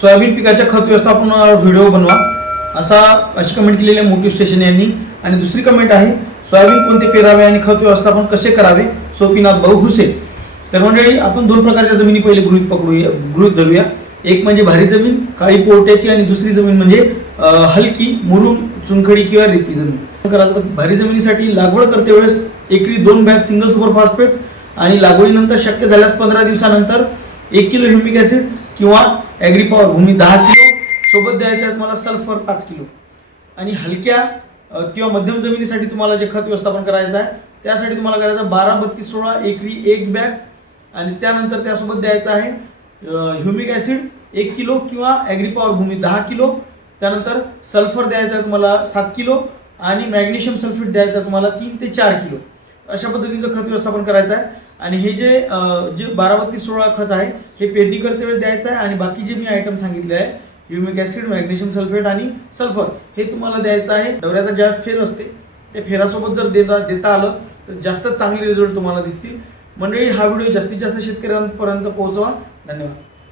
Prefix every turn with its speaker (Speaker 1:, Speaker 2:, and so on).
Speaker 1: Soybean पिकाच्या खत व्यवस्थापनावर व्हिडिओ बनवा. असा अशी कमेंट केलेली आहे मोटिव स्टेशन यांनी. आणि दुसरी कमेंट आहे सोयाबीन कोणते पेरावे आणि खत व्यवस्थापन कसे करावे? सोपीनाथ भाऊ हुसे. तर मंडळी आपण दोन प्रकारच्या जमिनी पहिले गृहित पकडूया गृहित धरूया. एक म्हणजे भारी जमीन काळी पोरट्याची आणि दुसरी जमीन म्हणजे हलकी मुरुम चुनखडी किंवा रेती जमीन. करायचं तर भारी जमिनीसाठी लागवड करते वेळेस एकरी दोन बॅग सिंगल सुपर फॉस्फेट आणि लागवडीनंतर शक्य झाल्यास पंधरा दिवसानंतर एक किलो ह्युमिक ऍसिड किंवा ॲग्री पॉवर भूमी दहा किलो सोबत द्यायचं आहे तुम्हाला सल्फर पाच किलो. आणि हलक्या किंवा मध्यम जमिनीसाठी तुम्हाला जे खत व्यवस्थापन करायचं आहे त्यासाठी तुम्हाला करायचं बारा बत्तीस सोळा एकरी एक बॅग. आणि त्यानंतर त्यासोबत द्यायचं आहे ह्युमिक ॲसिड एक किलो किंवा ॲग्री पॉवर भूमी दहा किलो. त्यानंतर सल्फर द्यायचं आहे तुम्हाला सात किलो आणि मॅग्नेशियम सल्फेट द्यायचं आहे तुम्हाला तीन ते चार किलो. अशा पद्धतीचं खत व्यवस्थापन करायचं आहे. आणि हे जे जे बारावती सोळा खत आहे हे पेरणी करते वेळेस द्यायचं आहे आणि बाकी जे मी आयटम सांगितले आहे युमिक ॲसिड मॅग्नेशियम सल्फेट आणि सल्फर हे तुम्हाला द्यायचं आहे. डवऱ्याचा जास्त फेर असते. त्या फेरासोबत जर देता देता आलं तर जास्त चांगले रिझल्ट तुम्हाला दिसतील. मंडळी हा व्हिडिओ जास्तीत जास्त शेतकऱ्यांपर्यंत पोहोचवा. धन्यवाद.